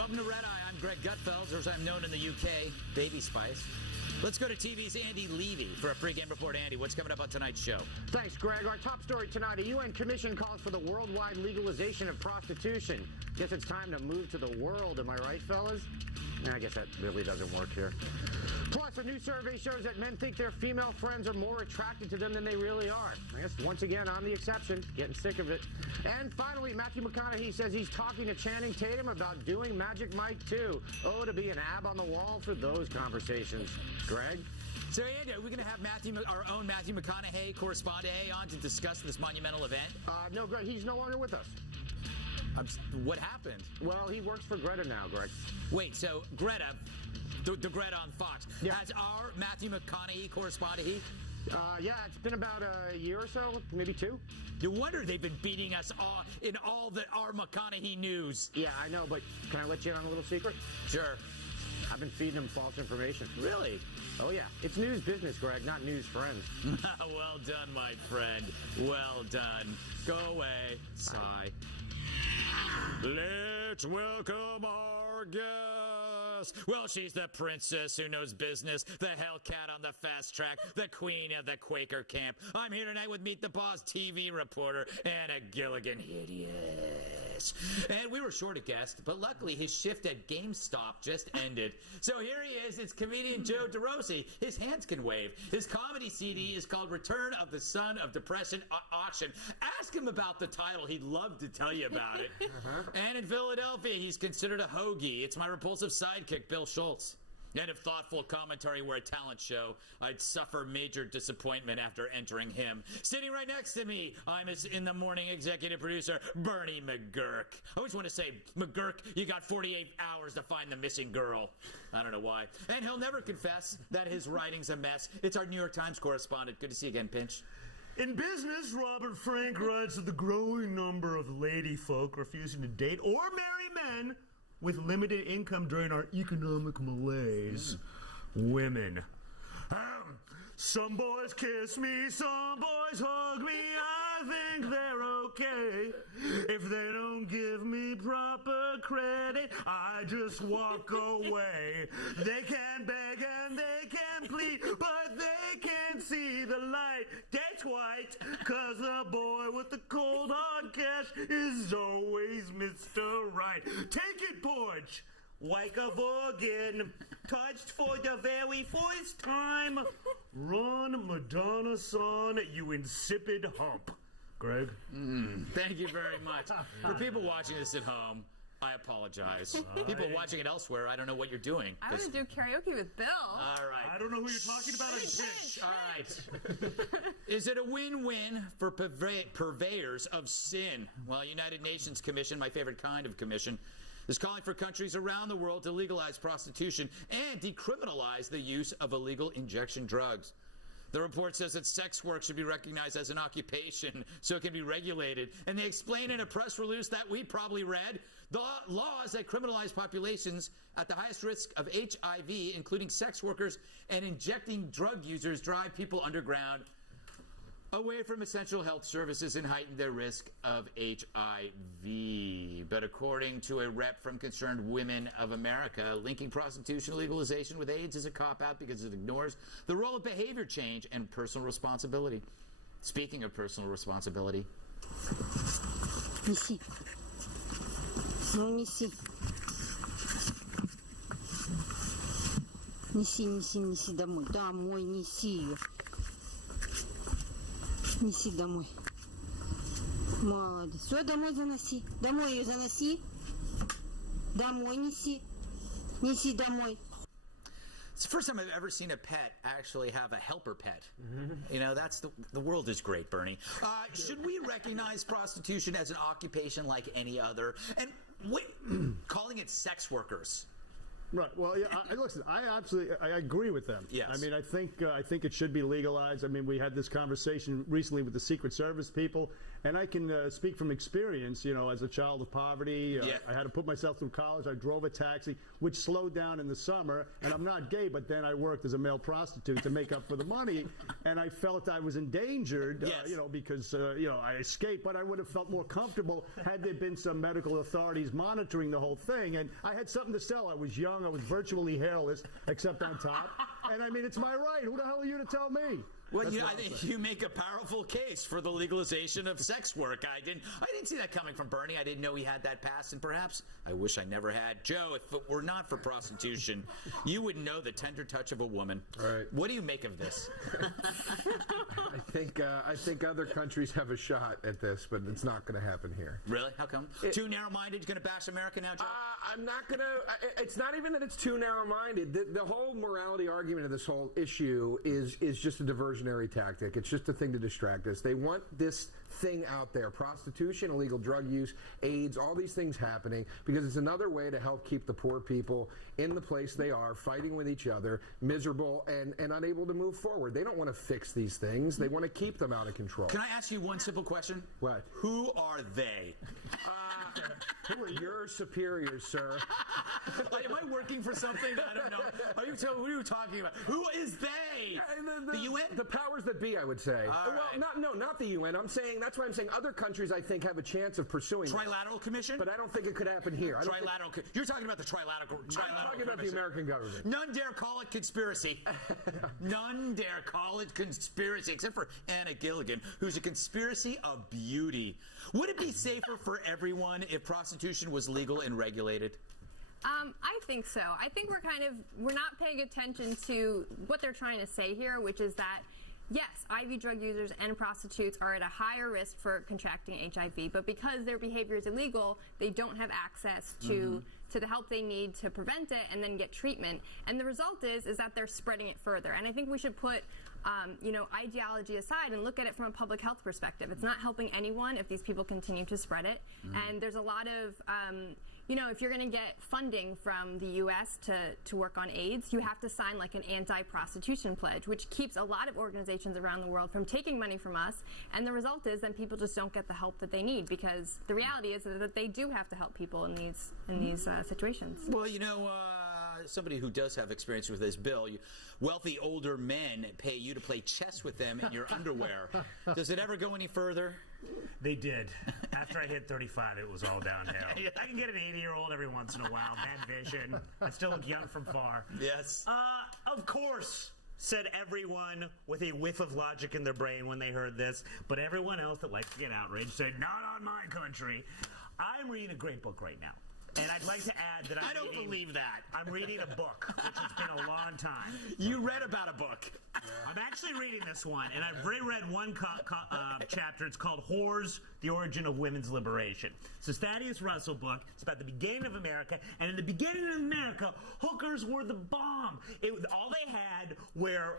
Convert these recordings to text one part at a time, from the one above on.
Welcome to Red Eye. I'm Greg Gutfeld, as I'm known in the UK, Baby Spice. Let's go to TV's Andy Levy for a pregame report. Andy, what's coming up on tonight's show? Thanks, Greg. Our top story tonight, a UN commission calls for the worldwide legalization of prostitution. Guess it's time to move to the world. Am I right, fellas? I guess that really doesn't work here. Plus, a new survey shows that men think their female friends are more attracted to them than they really are. I guess, once again, I'm the exception. Getting sick of it. And finally, Matthew McConaughey says he's talking to Channing Tatum about doing Magic Mike 2. Oh, to be an ab on the wall for those conversations. Greg? So, Andy, are we going to have our own Matthew McConaughey correspondent on to discuss this monumental event? No, Greg, he's no longer with us. What happened? Well, he works for Greta now, Greg. Wait, so Greta, the Greta on Fox, has our Matthew McConaughey correspondent? Yeah, it's been about a year or so, maybe 2. No wonder they've been beating us all in all our McConaughey news. Yeah, I know, but can I let you in on a little secret? Sure. I've been feeding him false information. Really? Oh, yeah. It's news business, Greg, not news friends. Well done, my friend. Well done. Go away. Sigh. Let's welcome our guest. Well, she's the princess who knows business, the Hellcat on the fast track, the queen of the Quaker camp. I'm here tonight with Meet the Boss TV reporter, Anna Gilligan. Hideous. And we were short a guest, but luckily his shift at GameStop just ended. So here he is. It's comedian Joe DeRossi. His hands can wave. His comedy CD is called Return of the Son of Depression Auction. Ask him about the title. He'd love to tell you about it. And in Philadelphia, he's considered a hoagie. It's my repulsive sidekick, Bill Schultz. And if thoughtful commentary were a talent show, I'd suffer major disappointment after entering him. Sitting right next to me, I'm his In the Morning executive producer, Bernie McGurk. I always want to say, McGurk, you got 48 hours to find the missing girl. I don't know why. And he'll never confess that his writing's a mess. It's our New York Times correspondent. Good to see you again, Pinch. In business, Robert Frank writes of the growing number of lady folk refusing to date or marry men with limited income during our economic malaise. Women. Some boys kiss me, some boys hug me, I think they're okay. If they don't give me proper credit, I just walk away. They can beg and they can plead, but they can't see the light. That's white, 'cause the boy with the cold hard cash is always Mr. Right. Take it, Porch! Like a Vorgin, touched for the very first time. Run, Madonna son, you insipid hump. Greg? Thank you very much. For people watching this at home, I apologize. People watching it elsewhere, I don't know what you're doing. I want to do karaoke with Bill. All right. I don't know who you're talking about. All right. Is it a win-win for purveyors of sin? Well, United Nations Commission, my favorite kind of commission, is calling for countries around the world to legalize prostitution and decriminalize the use of illegal injection drugs. The report says that sex work should be recognized as an occupation so it can be regulated. And they explain in a press release that we probably read, the laws that criminalize populations at the highest risk of HIV, including sex workers and injecting drug users, drive people underground away from essential health services and heighten their risk of HIV. But according to a rep from Concerned Women of America, linking prostitution legalization with AIDS is a cop-out because it ignores the role of behavior change and personal responsibility. Speaking of personal responsibility. Неси. Ну, неси. Неси домой. Домой неси ее. Неси домой. Молодец. Все, домой заноси. Домой ее заноси. Домой неси. Неси домой. It's the first time I've ever seen a pet actually have a helper pet. You know, that's the world is great, Bernie. Should we recognize prostitution as an occupation like any other? And calling it sex workers. Right. Well, yeah. Listen, I agree with them. Yes. I mean, I think it should be legalized. I mean, we had this conversation recently with the Secret Service people, And I can speak from experience, you know, as a child of poverty. Yeah. I had to put myself through college. I drove a taxi, which slowed down in the summer. And I'm not gay, but then I worked as a male prostitute to make up for the money. And I felt I was endangered, Yes. you know, because, you know, I escaped. But I would have felt more comfortable had there been some medical authorities monitoring the whole thing. And I had something to sell. I was young. I was virtually hairless, except on top. And I mean, it's my right. Who the hell are you to tell me? Well, That's you, what I I'm think saying. you make a powerful case for the legalization of sex work. I didn't see that coming from Bernie. I didn't know he had that passed, and perhaps I wish I never had. Joe, if it were not for prostitution, you would know the tender touch of a woman. Right. What do you make of this? I think other countries have a shot at this, but it's not going to happen here. Really? How come? Too narrow-minded? Going to bash America now, Joe? I'm not going to. It's not even that it's too narrow-minded. The whole morality argument of this whole issue is just a diversionary tactic. It's just a thing to distract us. They want this thing out there, prostitution, illegal drug use, AIDS, all these things happening, because it's another way to help keep the poor people in the place they are, fighting with each other, miserable and unable to move forward. They don't want to fix these things. They want to keep them out of control. Can I ask you one simple question? What? Who are they? Your superiors, sir. Am I working for something? I don't know. What are you talking about? Who is they? The UN? The powers that be, I would say. right. Not the UN. That's why I'm saying other countries, I think, have a chance of pursuing this. Trilateral Commission? But I don't think it could happen here. I don't think- Trilateral. You're talking about the trilateral. I'm talking about the Commission. American government. None dare call it conspiracy. None dare call it conspiracy, except for Anna Gilligan, who's a conspiracy of beauty. Would it be safer for everyone if prostitution was legal and regulated? I think so. I think we're not paying attention to what they're trying to say here, which is that yes, IV drug users and prostitutes are at a higher risk for contracting HIV, but because their behavior is illegal, they don't have access to the help they need to prevent it and then get treatment. And the result is that they're spreading it further. And I think we should put ideology aside and look at it from a public health perspective. It's not helping anyone if these people continue to spread it. And there's a lot of if you're going to get funding from the U.S. to work on AIDS, you have to sign like an anti-prostitution pledge, which keeps a lot of organizations around the world from taking money from us. And the result is then people just don't get the help that they need, because the reality is that they do have to help people in these situations. Well, somebody who does have experience with this bill, wealthy older men pay you to play chess with them in your underwear. Does it ever go any further? They did. After I hit 35, it was all downhill. I can get an 80-year-old every once in a while. Bad vision. I still look young from far. Yes. Of course, said everyone with a whiff of logic in their brain when they heard this. But everyone else that likes to get outraged said, not on my country. I'm reading a great book right now. And I'd like to add that I don't believe that. I'm reading a book, which has been a long time. You read about a book. I'm actually reading this one, and I've reread one chapter. It's called Whores, The Origin of Women's Liberation. It's a Thaddeus Russell book. It's about the beginning of America, and in the beginning of America, hookers were the bomb. All they had were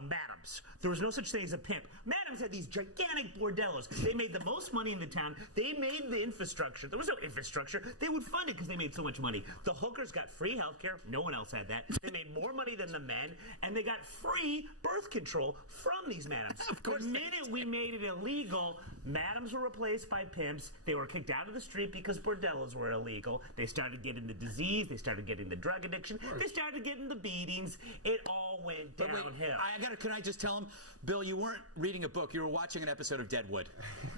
madams. There was no such thing as a pimp. Madams had these gigantic bordellos. They made the most money in the town. They made the infrastructure. There was no infrastructure. They would fund it because they made so much money. The hookers got free health care. No one else had that. They made more money than the men, and they got free birth control from these madams. Of course. The minute we made it illegal, madams were replaced by pimps. They were kicked out of the street because bordellos were illegal. They started getting the disease. They started getting the drug addiction. They started getting the beatings. It all went downhill. Can I just tell him, Bill, you weren't reading a book. You were watching an episode of Deadwood.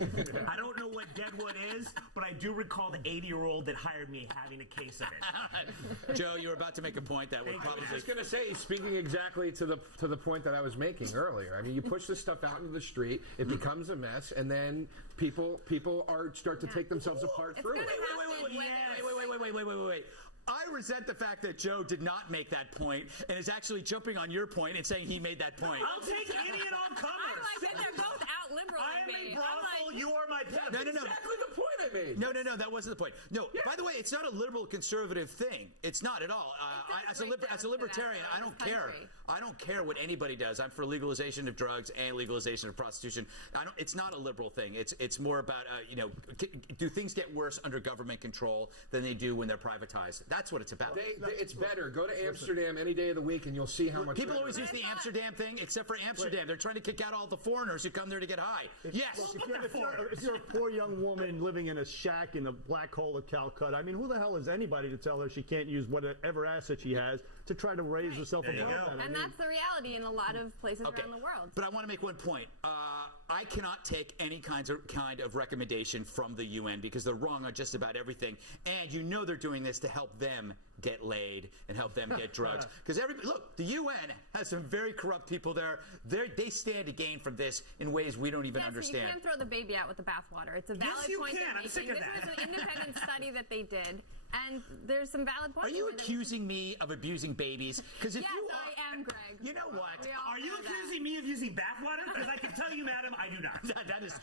I don't know what Deadwood is, but I do recall the 80-year-old that hired me having a case of it. Joe, you were about to make a point that would probably... I was going to say, speaking exactly to the point that I was making earlier. I mean, you push this stuff out into the street, it becomes a mess, and then people start to take themselves apart through it. Wait. I resent the fact that Joe did not make that point and is actually jumping on your point and saying he made that point. I'll take any and all comers. I like that they're both out liberal. I'm a brothel, you are my pimp. No. Exactly the point I made. No, that wasn't the point. No, by the way, it's not a liberal conservative thing. It's not at all. As a libertarian, I don't care. I don't care what anybody does. I'm for legalization of drugs and legalization of prostitution. It's not a liberal thing. It's more about do things get worse under government control than they do when they're privatized? That's what it's about. It's better. Go to Amsterdam any day of the week, and you'll see how much. People always use the Amsterdam thing, except for Amsterdam. They're trying to kick out all the foreigners who come there to get high. Yes. If you're a poor young woman living in a shack in the black hole of Calcutta, I mean, who the hell is anybody to tell her she can't use whatever asset she has to try to raise herself above that? And that's the reality in a lot of places around the world. But I want to make one point. I cannot take any kind of recommendation from the UN because they're wrong on just about everything. And you know they're doing this to help them get laid and help them get drugs. Because look, the UN has some very corrupt people there. They stand to gain from this in ways we don't even understand. So you can't throw the baby out with the bathwater. It's a valid point they're making. This was an independent study that they did. And there's some valid points. Are you accusing me of abusing babies? Because yes, I am, Greg. You know what? Are you accusing me of using bathwater? Because I can tell you, madam, I do not. That is true.